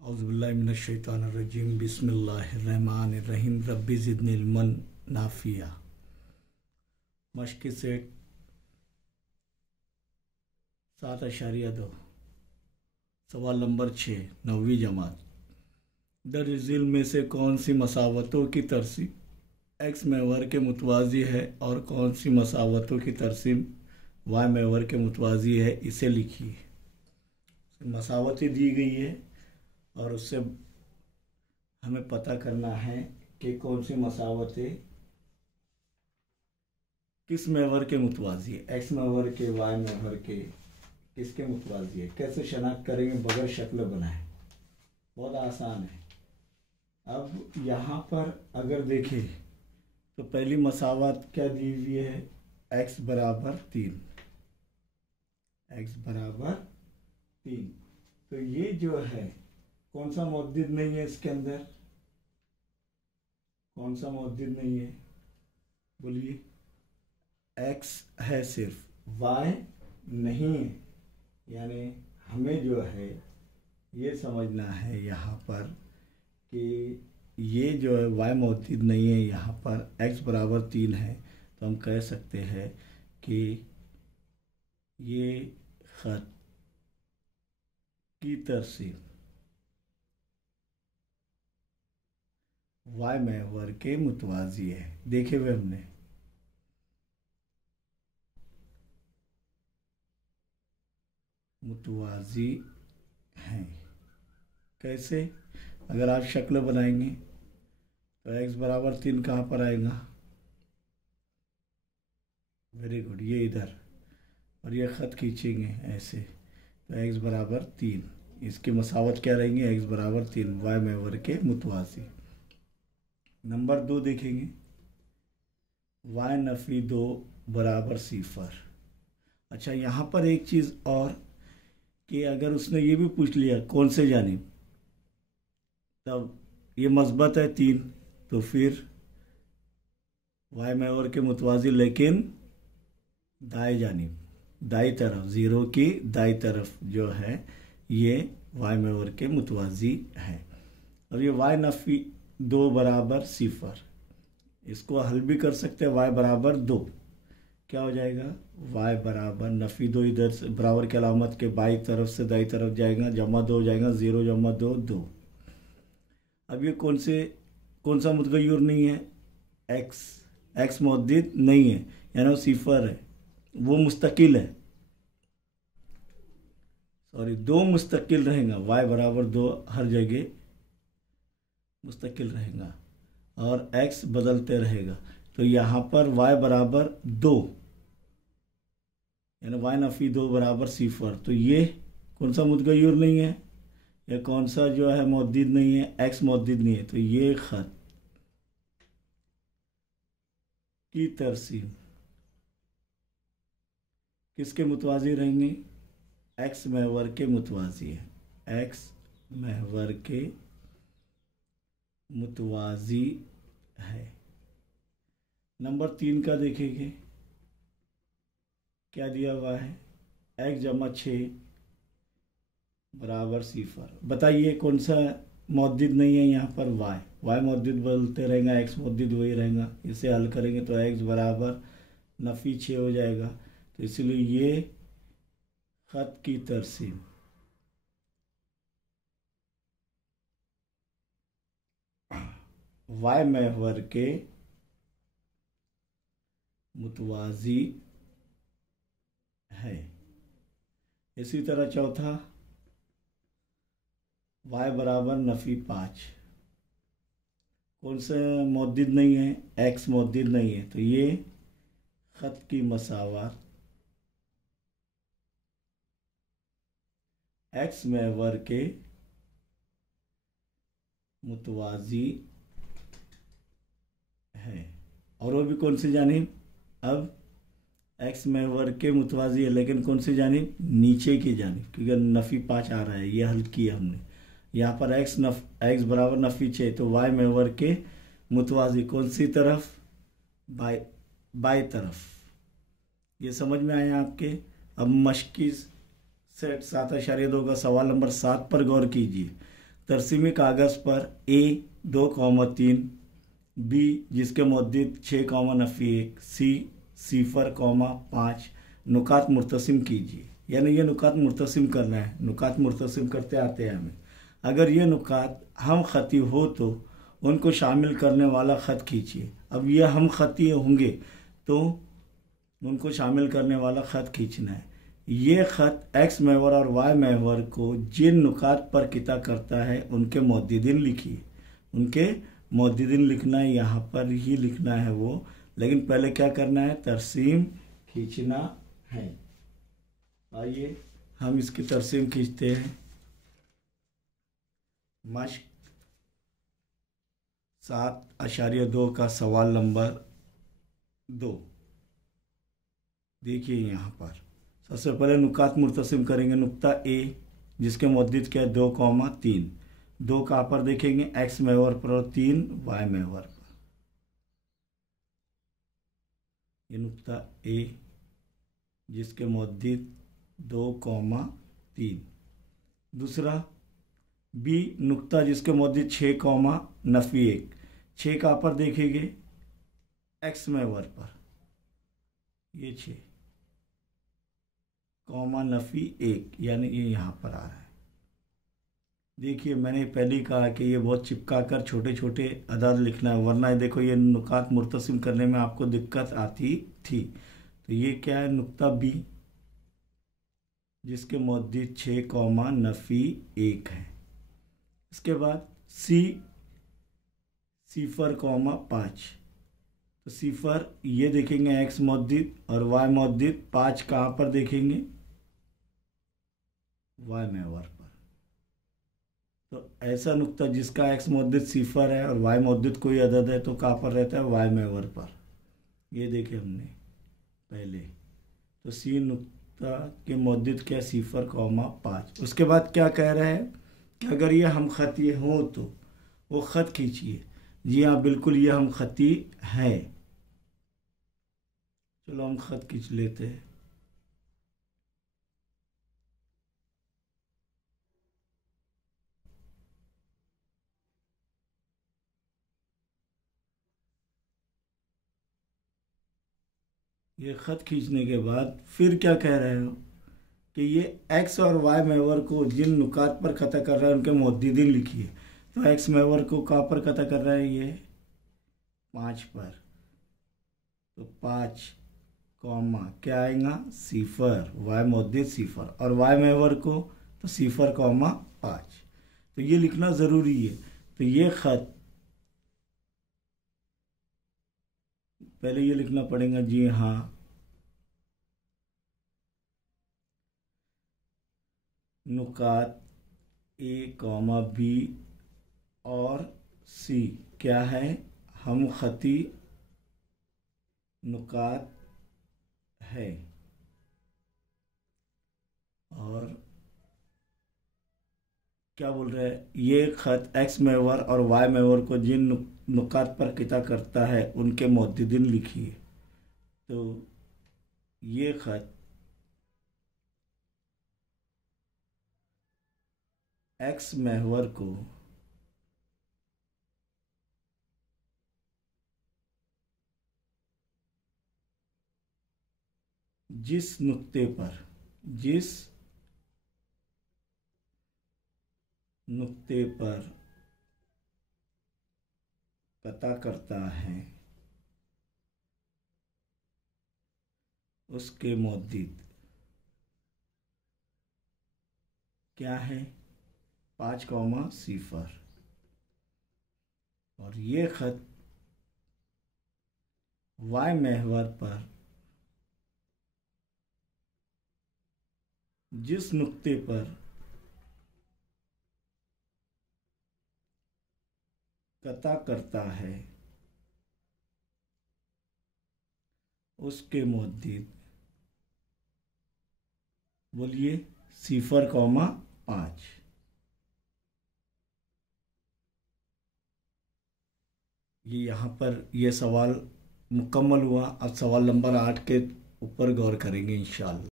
औज़ुबिल्लाहि मिनश्शैतानिर्रजीम बिस्मिल्लाहिर्रहमानिर्रहीम rabbi ज़िदनी इल्मन नाफ़िया। मश्क़ set 7.2 सवाल number 6 9वीं जमात। दरअसल में से कौन सी मसावतों की तरसीम एक्स महवर के मुतवाज़ी है और कौन सी मसावतों की तरसीम वाई महवर के मुतवाज़ी है, इसे लिखिए। मसावतें दी गई है और उससे हमें पता करना है कि कौन सी मसावतें किस महवर के मुतवाज़ी है, एक्स महवर के, वाई महवर के, किसके मुतवाज़ी है। कैसे शनाख्त करेंगे बगैर शक्ल बनाए, बहुत आसान है। अब यहाँ पर अगर देखें तो पहली मसावत क्या दी हुई है, x बराबर 3, x बराबर 3। तो ये जो है कौन सा मौजूद नहीं है इसके अंदर, कौन सा मौजूद नहीं है, बोलिए। x है सिर्फ, y नहीं है। यानी हमें जो है ये समझना है यहाँ पर कि ये जो है y मौजूद नहीं है, यहाँ पर x बराबर 3 है। तो हम कह सकते हैं कि ये ख़त की तरसीम वाई महवर के मुतवाज़ी है। देखे हुए हमने मुतवाज़ी हैं। कैसे, अगर आप शक्ल बनाएंगे तो x बराबर 3 कहाँ पर आएगा, वेरी गुड, ये इधर, और ये ख़त खींचेंगे ऐसे तो x बराबर 3, इसकी मसावत क्या रहेंगी, x बराबर 3, वाई महवर के मुतवाज़ी। नंबर 2 देखेंगे, वाई नफ़ी 2 बराबर 0। अच्छा, यहाँ पर एक चीज़ और कि अगर उसने ये भी पूछ लिया कौन से जानिब, तब ये मस्बत है 3, तो फिर वाई महवर के मुतवाज़ी लेकिन दाएं जानिब, दाई तरफ, 0 की दाई तरफ जो है ये वाई महवर के मुतवाज़ी है। और ये वाई नफ़ी 2 बराबर 0, इसको हल भी कर सकते हैं। y बराबर 2 क्या हो जाएगा, y बराबर नफ़ी 2 इधर से बराबर की अलामत के बाई तरफ से दाई तरफ जाएगा, जमा 2 हो जाएगा, 0 जमा 2 2। अब ये कौन सा मुतगय्यर नहीं है, x मौजूद नहीं है, यानी वो 0 है, वो मुस्तकिल है, सॉरी 2 मुस्तकिल रहेगा। y बराबर 2 हर जगह मुस्तकिल रहेगा और x बदलते रहेगा। तो यहाँ पर y बराबर 2 यानी y नफ़ी 2 बराबर 0। तो ये कौन सा मुतगय्यर नहीं है, या कौन सा जो है मौजूद नहीं है, x मौजूद नहीं है। तो ये ख़त की तरसीम किसके मुतवाज़ी रहेंगे, x महवर के मुतवाज़ी है, x महवर के मुतवाज़ी है। नंबर 3 का देखेंगे, क्या दिया हुआ है, x जमा 6 बराबर 0। बताइए कौन सा मौजूद नहीं है यहाँ पर, y मौजूद बोलते रहेगा, x मौजूद वही रहेगा। इसे हल करेंगे तो x बराबर नफ़ी 6 हो जाएगा। तो इसलिए ये ख़त की तरसीम वाई महवर के मुतवाज़ी है। इसी तरह चौथा, y बराबर नफ़ी 5, कौन सा मौजूद नहीं है, x मौजूद नहीं है। तो ये ख़त की मसावत x महवर के मुतवाज़ी है। और वो भी कौन सी जानिब, अब x महवर के मुतवाज़ी है लेकिन कौन सी जानिब, नीचे की जानिब, क्योंकि नफ़ी 5 आ रहा है, ये हल किया हमने। यहाँ पर x बराबर नफ़ी 6, तो y महवर के मुतवाज़ी कौन सी तरफ, बाई तरफ। ये समझ में आया आपके। अब मश्क़ सेट 7.2 का सवाल नंबर 7 पर गौर कीजिए। तरसीमी कागज़ पर ए 2,3, बी जिसके मुद्दित 6,1, सी सिफर 5 नुकात मुर्तसिम कीजिए। यानी ये नुकात मुर्तसिम करना है, नुकात मुर्तसिम करते आते हैं हमें। अगर ये नुकात हम खती हो तो उनको शामिल करने वाला ख़त खींचिए। अब ये हम खती होंगे तो उनको शामिल करने वाला ख़त खींचना है। ये ख़त एक्स महवर और वाई महवर को जिन नुकात पर किता करता है उनके मुद्दिदिन लिखिए। उनके मुद्दिदिन लिखना है, यहाँ पर ही लिखना है वो, लेकिन पहले क्या करना है, तरसीम खींचना है। आइए हम इसकी तरसीम खींचते हैं। मश्क 7.2 का सवाल नंबर 2 देखिए। यहाँ पर सबसे पहले नुकात मुर्तसिम करेंगे। नुक्ता ए जिसके मुद्दित क्या है 2,3, 2 कहाँ पर देखेंगे, एक्स महवर पर और 3 वाई महवर पर। ये नुक्ता ए जिसके मुद्दित 2,3। दूसरा बी नुक्ता जिसके मुद्दित 6,1, 6 कहाँ पर देखेंगे, एक्स महवर पर, ये 6 1, यानी ये यहाँ पर आ रहा है। देखिए मैंने पहले ही कहा कि ये बहुत चिपका कर छोटे छोटे अदाद लिखना है, वरना देखो ये नुकात मुर्तसिम करने में आपको दिक्कत आती थी। तो ये क्या है, नुक्ता बी जिसके मुद्दित 6,1 है। इसके बाद सी सिफर 5, तो सिफर ये देखेंगे एक्स मुद्दित और वाई मुद्दित 5 कहाँ पर देखेंगे, वाई महवर पर। तो ऐसा नुक्ता जिसका एक्स मुद्दित सिफर है और वाई मुद्दित कोई अदद है तो कहाँ पर रहता है, वाई महवर पर। ये देखे हमने पहले। तो सी नुक्ता के मुद्दित क्या, सिफर 5। उसके बाद क्या कह रहा है कि अगर ये हम खती हो तो वो ख़त खींचिए। जी हाँ बिल्कुल ये हम खती है। चलो हम ख़त खींच लेते हैं। ये ख़त खींचने के बाद फिर क्या कह रहे हो कि ये एक्स और वाई महवर को जिन नुकात पर कता कर रहा है उनके मुद्दिदिन लिखिए। तो एक्स महवर को कहाँ पर कता कर रहा है, ये 5 पर। तो 5 क्या आएगा, सिफर, वाई मुद्दित सिफर, और वाई महवर को तो सिफर 5। तो ये लिखना ज़रूरी है। तो ये ख़त पहले ये लिखना पड़ेगा, जी हाँ नुकात ए बी और सी क्या है, हम खती नुकात है। और क्या बोल रहे हैं, ये ख़त एक्स महवर और वाई महवर को जिन नुकात पर किता करता है उनके मुद्दिदिन लिखिए। तो ये ख़त एक्स महवर को जिस नुक्ते पर पता करता है उसके मुद्दित क्या है, 5 सिफर। और ये ख़त वाई महवर पर जिस नुक्ते पर कता करता है उसके मुद्दित, बोलिए, सिफर 5। ये यहाँ पर ये सवाल मुकम्मल हुआ। अब सवाल नंबर 8 के ऊपर गौर करेंगे इंशाअल्लाह।